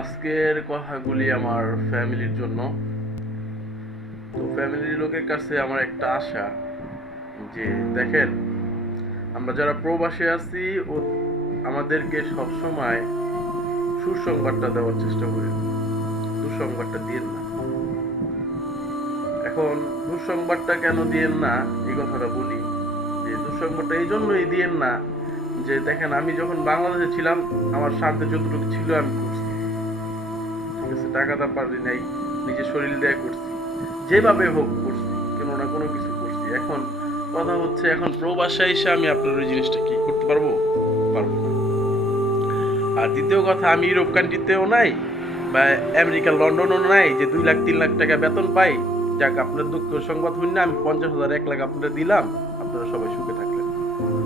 আজকের কথাগুলি আমার ফ্যামিলির জন্য। তো ফ্যামিলির লোকের কাছে আমার একটা আশা যে দেখেন, আমরা যারা প্রবাসে আছি ও আমাদেরকে সবসময় সুসংবাদটা দেওয়ার চেষ্টা করি, দুঃসংবাদটা দিয়েন না। এখন দুঃসংবাদটা কেন দিয়েন না এই কথাটা বলি, যে দুঃসংবাদটা এই জন্যই দিয়েন না যে দেখেন, আমি যখন বাংলাদেশে ছিলাম আমার সাধ্যে যতটুকু ছিল আমি করছি, ঠিক আছে, টাকাটা পারি নাই, নিজের শরীর দিয়ে করছি, যেভাবে হোক করছি, কোনো না কোনো কিছু করছি। এখন কথা হচ্ছে, এখন প্রবাসে এসে আমি আপনার ওই জিনিসটা কি করতে পারবো? পারবো না। আর দ্বিতীয় কথা, আমি ইউরোপ কান্ট্রিতেও নাই বা আমেরিকা লন্ডনও নাই যে 2 লাখ 3 লাখ টাকা বেতন পাই। যাক, আপনার দুঃখ সংবাদ হইন না, আমি 50,000 1 লাখ আপনারা দিলাম, আপনারা সবাই সুখে থাকলেন।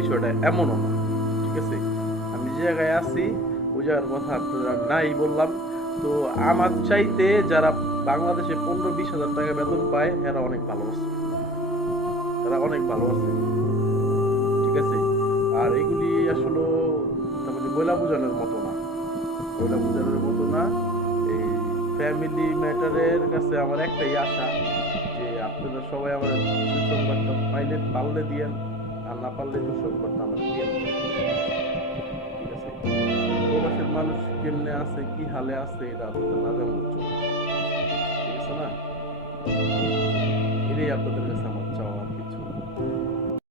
বিষয়টা এমনও না, ঠিক আছে। আমি যে জায়গায় আছি ওই জায়গার কথা আপনারা নাই বললাম। তো আমার চাইতে যারা বাংলাদেশে 15-20 হাজার টাকা বেতন পায় এরা অনেক ভালো আছে, এরা অনেক ভালো আছে, ঠিক আছে। আর এগুলি আসলে তারপরে বইলা বোঝানোর মতো না, বইলা বোঝানোর মতো না। এই ফ্যামিলি ম্যাটারের কাছে আমার একটাই আশা যে আপনারা সবাই আমার সুসংবাদটা পাইলে পারলে দিয়েন, আর না পারলে দুঃসংবাদটা আমার দিয়েন, ঠিক আছে। প্রবাসের মানুষ কেমনে আছে, কি হালে আছে, এটা আপনাদের না জানলে চলবে, ঠিক আছে না। এটাই আপনাদের কাছে আমার